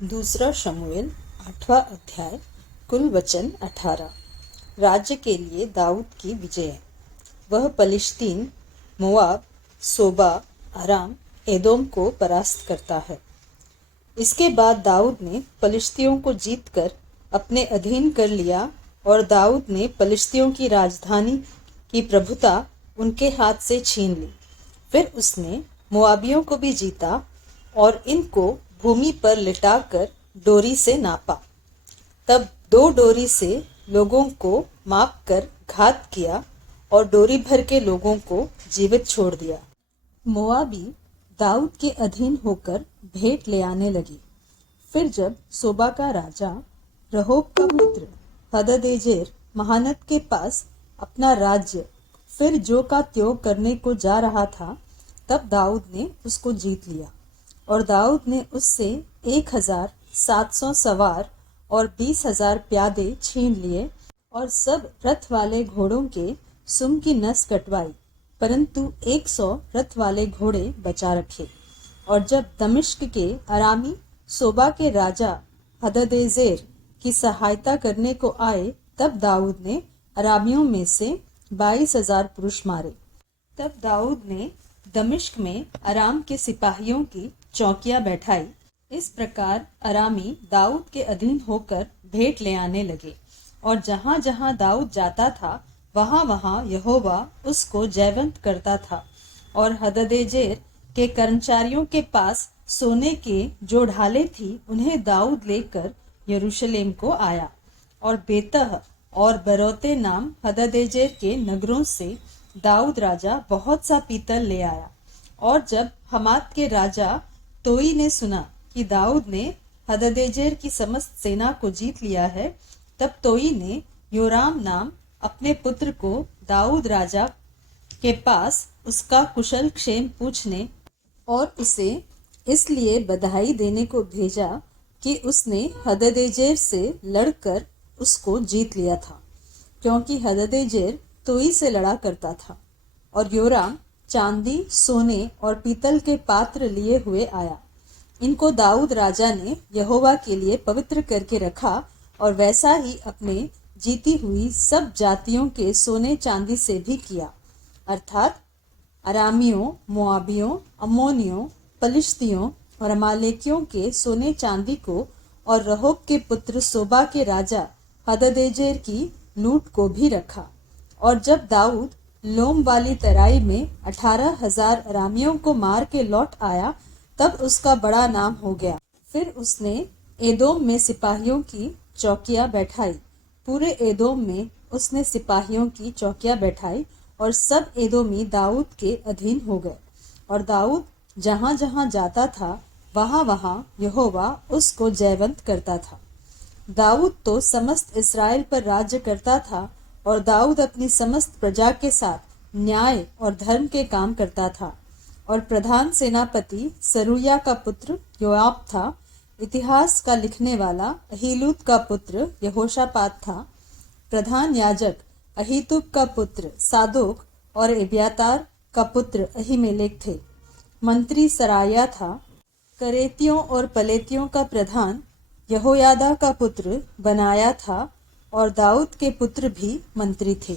दूसरा शमूएल 8वां अध्याय। कुल वचन 18। राज्य के लिए दाऊद की विजय। वह पलिश्तीन, मोआब, सोबा, अराम, एदोम को परास्त करता है। इसके बाद दाऊद ने पलिश्तियों को जीतकर अपने अधीन कर लिया और दाऊद ने पलिश्तियों की राजधानी की प्रभुता उनके हाथ से छीन ली। फिर उसने मोआबियों को भी जीता और इनको भूमि पर लिटाकर डोरी से नापा। तब 2 डोरी से लोगों को माप कर घात किया और डोरी भर के लोगों को जीवित छोड़ दिया। मोआबी दाऊद के अधीन होकर भेंट ले आने लगी। फिर जब सोबा का राजा रहोब का पुत्र हददेजेर महानत के पास अपना राज्य फिर जो का त्यों करने को जा रहा था, तब दाऊद ने उसको जीत लिया और दाऊद ने उससे 1700 सवार और 20,000 प्यादे छीन लिए और सब रथ वाले घोड़ों के सुम की नस कटवाई, परंतु 100 रथ वाले घोड़े बचा रखे। और जब दमिश्क के अरामी सोबा के राजा हददेजेर की सहायता करने को आए, तब दाऊद ने अरामियों में से 22,000 पुरुष मारे। तब दाऊद ने दमिश्क में अराम के सिपाहियों की चौकियां बैठाई। इस प्रकार अरामी दाऊद के अधीन होकर भेंट ले आने लगे और जहां जहां दाऊद जाता था वहां वहां यहोवा उसको जयवंत करता था। और हददेजेर के कर्मचारियों के पास सोने के जो ढाले थी, उन्हें दाऊद लेकर यरूशलेम को आया और बेतह और बरोते नाम हददेजेर के नगरों से दाऊद राजा बहुत सा पीतल ले आया। और जब हमात के राजा तोई ने सुना कि दाऊद ने हददेजेर की समस्त सेना को जीत लिया है, तब तोई ने योराम नाम अपने पुत्र को दाऊद राजा के पास उसका कुशल क्षेम पूछने और उसे इसलिए बधाई देने को भेजा कि उसने हददेजेर से लड़कर उसको जीत लिया था, क्योंकि हददेजेर तोई से लड़ा करता था। और योराम चांदी, सोने और पीतल के पात्र लिए हुए आया। इनको दाऊद राजा ने यहोवा के लिए पवित्र करके रखा और वैसा ही अपने जीती हुई सब जातियों के सोने चांदी से भी किया, अर्थात अरामियों, मोआबियों, अम्मोनियों, पलिश्तियों और अमालेकियों के सोने चांदी को और रहोब के पुत्र सोबा के राजा हददेजेर की लूट को भी रखा। और जब दाऊद लोम वाली तराई में 18,000 अरामियों को मार के लौट आया, तब उसका बड़ा नाम हो गया। फिर उसने एदोम में सिपाहियों की चौकियां बैठाई। पूरे एदोम में उसने सिपाहियों की चौकियां बैठाई और सब एदोमी दाऊद के अधीन हो गए। और दाऊद जहां जहां जाता था वहां वहां यहोवा उसको जयवंत करता था। दाऊद तो समस्त इस्राएल पर राज्य करता था और दाऊद अपनी समस्त प्रजा के साथ न्याय और धर्म के काम करता था। और प्रधान सेनापति सरूया का पुत्र योआब था। इतिहास का लिखने वाला अहीलूद का पुत्र यहोशापात था। प्रधान याजक अहीतूब का पुत्र सादोक और एब्यातार का पुत्र अहीमेलेक थे। मंत्री सराया था। करेतियों और पलेतियों का प्रधान यहोयादा का पुत्र बनाया था और दाऊद के पुत्र भी मंत्री थे।